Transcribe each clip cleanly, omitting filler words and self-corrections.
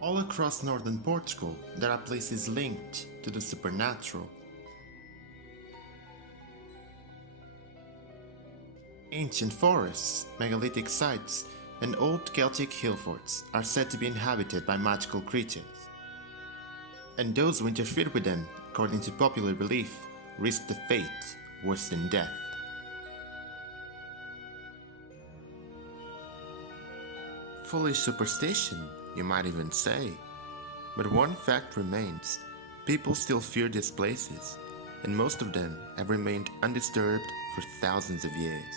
All across northern Portugal, there are places linked to the supernatural. Ancient forests, megalithic sites, and old Celtic hill forts are said to be inhabited by magical creatures. And those who interfere with them, according to popular belief, risk the fate worse than death. Foolish superstition, you might even say. But one fact remains, people still fear these places, and most of them have remained undisturbed for thousands of years.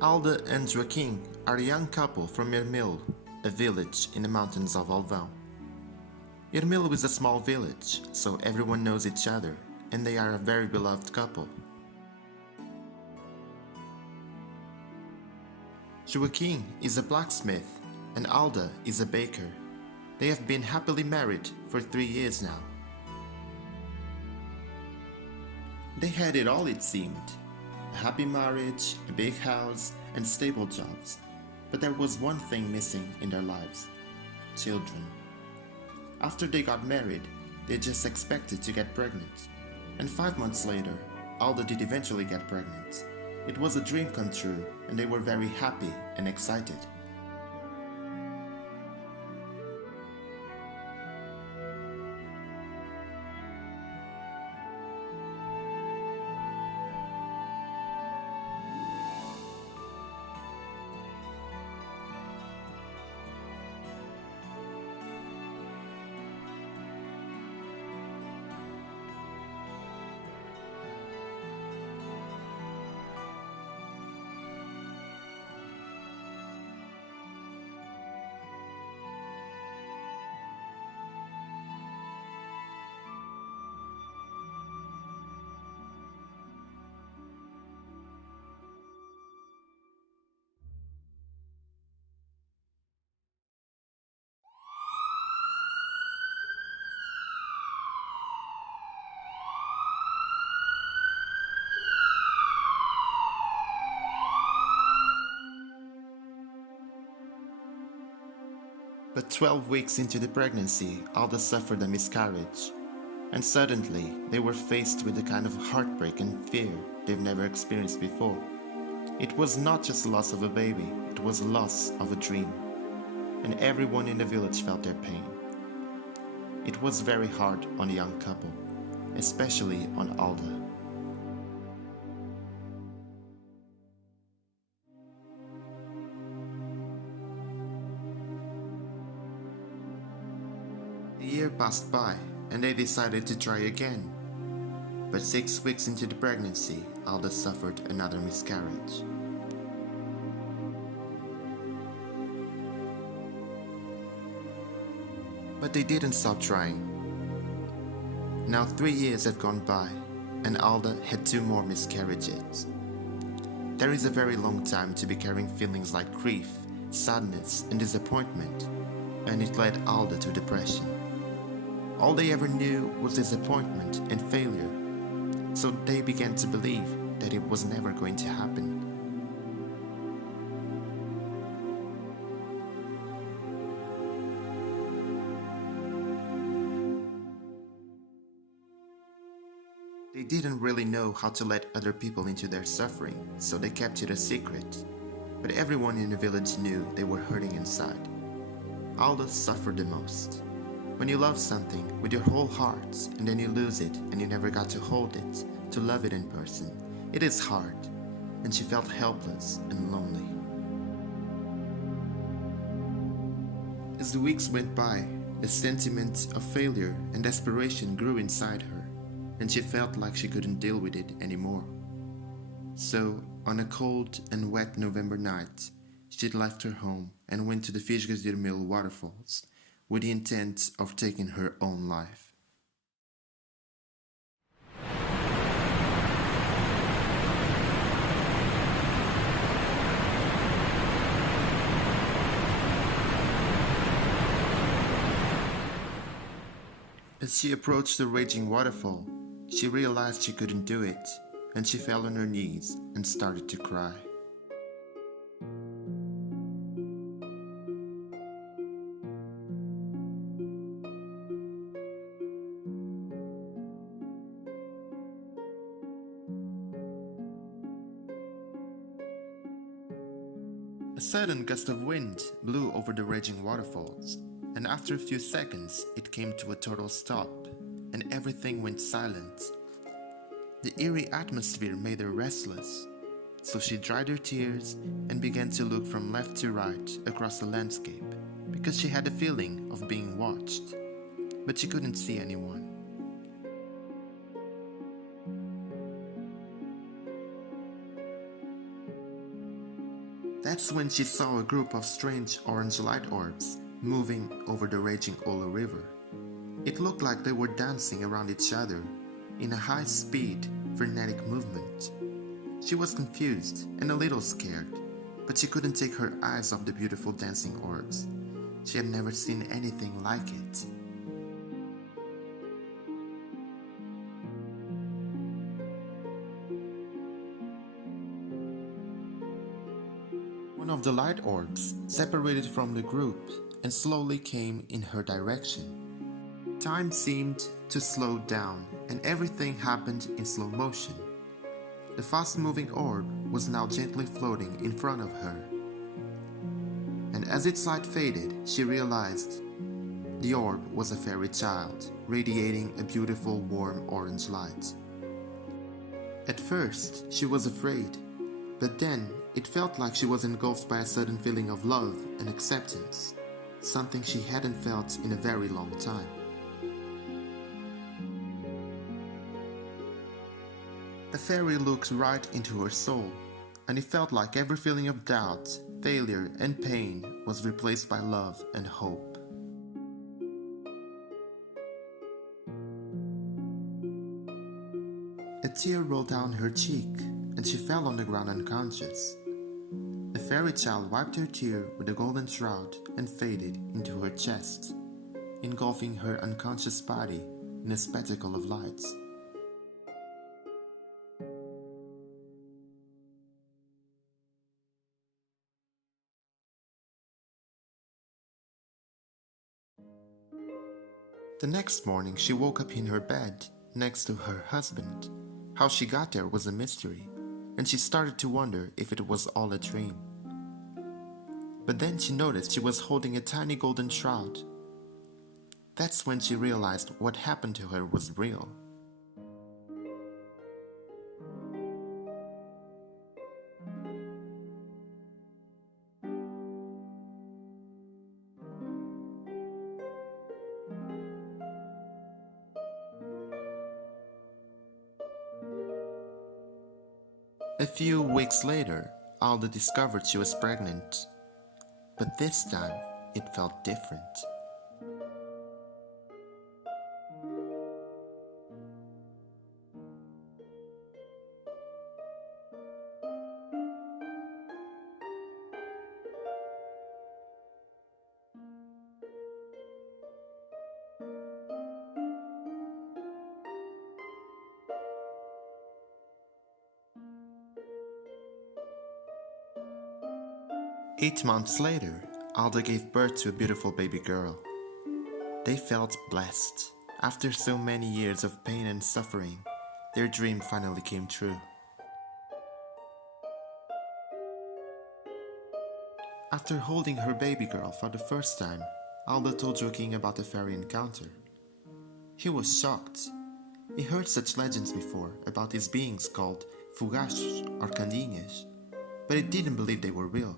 Alda and Joaquim are a young couple from Ermil, a village in the mountains of Alvão. Ermil is a small village, so everyone knows each other, and they are a very beloved couple. Joaquim is a blacksmith, and Alda is a baker. They have been happily married for 3 years now. They had it all, it seemed. A happy marriage, a big house, and stable jobs. But there was one thing missing in their lives: children. After they got married, they just expected to get pregnant. And 5 months later, Alda did eventually get pregnant. It was a dream come true, and they were very happy and excited. But 12 weeks into the pregnancy, Alda suffered a miscarriage. And suddenly, they were faced with a kind of heartbreak and fear they've never experienced before. It was not just the loss of a baby, it was the loss of a dream. And everyone in the village felt their pain. It was very hard on the young couple, especially on Alda. A year passed by, and they decided to try again. But 6 weeks into the pregnancy, Alda suffered another miscarriage. But they didn't stop trying. Now 3 years have gone by, and Alda had 2 more miscarriages. There is a very long time to be carrying feelings like grief, sadness, and disappointment, and it led Alda to depression. All they ever knew was disappointment and failure, so they began to believe that it was never going to happen. They didn't really know how to let other people into their suffering, so they kept it a secret. But everyone in the village knew they were hurting inside. Alda suffered the most. When you love something with your whole heart and then you lose it and you never got to hold it, to love it in person, it is hard, and she felt helpless and lonely. As the weeks went by, the sentiment of failure and desperation grew inside her. and she felt like she couldn't deal with it anymore. So, on a cold and wet November night, she left her home and went to the Fogachos waterfalls with the intent of taking her own life. As she approached the raging waterfall, she realized she couldn't do it, and she fell on her knees and started to cry. A sudden gust of wind blew over the raging waterfalls, and after a few seconds it came to a total stop, and everything went silent. The eerie atmosphere made her restless, so she dried her tears and began to look from left to right across the landscape, because she had a feeling of being watched, but she couldn't see anyone. That's when she saw a group of strange orange light orbs moving over the raging Ola River. It looked like they were dancing around each other in a high-speed, frenetic movement. She was confused and a little scared, but she couldn't take her eyes off the beautiful dancing orbs. She had never seen anything like it. One of the light orbs separated from the group and slowly came in her direction. Time seemed to slow down and everything happened in slow motion. The fast-moving orb was now gently floating in front of her. And as its light faded, she realized the orb was a fairy child, radiating a beautiful warm orange light. At first, she was afraid, but then it felt like she was engulfed by a sudden feeling of love and acceptance, something she hadn't felt in a very long time. The fairy looked right into her soul, and it felt like every feeling of doubt, failure, and pain was replaced by love and hope. A tear rolled down her cheek, and she fell on the ground unconscious. The fairy child wiped her tear with a golden shroud and faded into her chest, engulfing her unconscious body in a spectacle of lights. The next morning, she woke up in her bed next to her husband. How she got there was a mystery, and she started to wonder if it was all a dream. But then she noticed she was holding a tiny golden shroud. That's when she realized what happened to her was real. A few weeks later, Alda discovered she was pregnant, but this time it felt different. Eight months later, Alda gave birth to a beautiful baby girl. They felt blessed. After so many years of pain and suffering, their dream finally came true. After holding her baby girl for the first time, Alda told Joaquin about the fairy encounter. He was shocked. He heard such legends before about these beings called Fogachos or Candinhas, but he didn't believe they were real.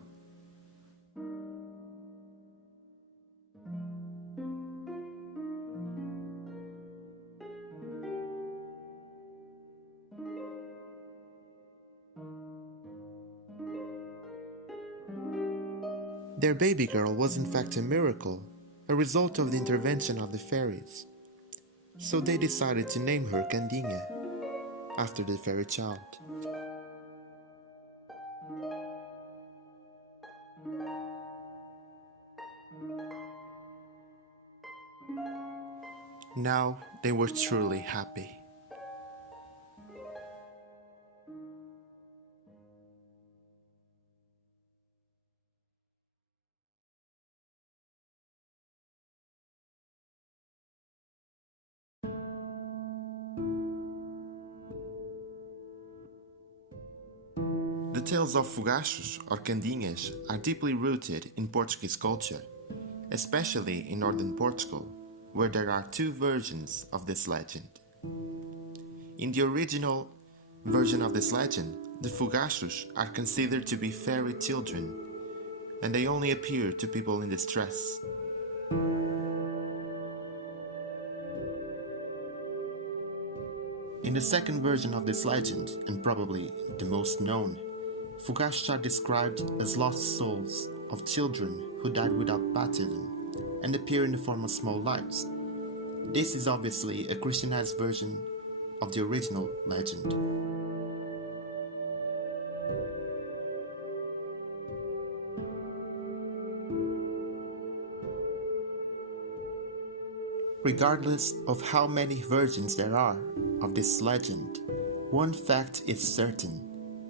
Their baby girl was in fact a miracle, a result of the intervention of the fairies. So they decided to name her Candinha, after the fairy child. Now they were truly happy. The tales of Fogachos or Candinhas are deeply rooted in Portuguese culture, especially in northern Portugal, where there are two versions of this legend. In the original version of this legend, the Fogachos are considered to be fairy children, and they only appear to people in distress. In the second version of this legend, and probably the most known, Fogachos are described as lost souls of children who died without baptism and appear in the form of small lights. This is obviously a Christianized version of the original legend. Regardless of how many versions there are of this legend, one fact is certain: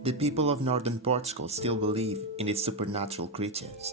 the people of northern Portugal still believe in these supernatural creatures.